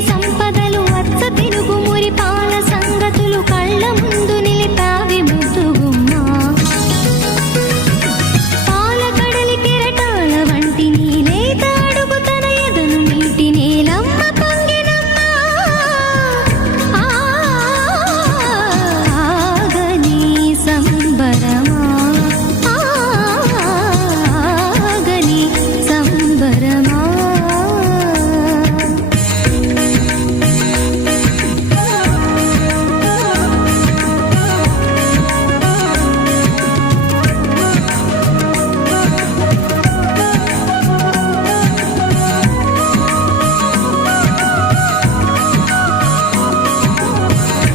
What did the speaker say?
సంప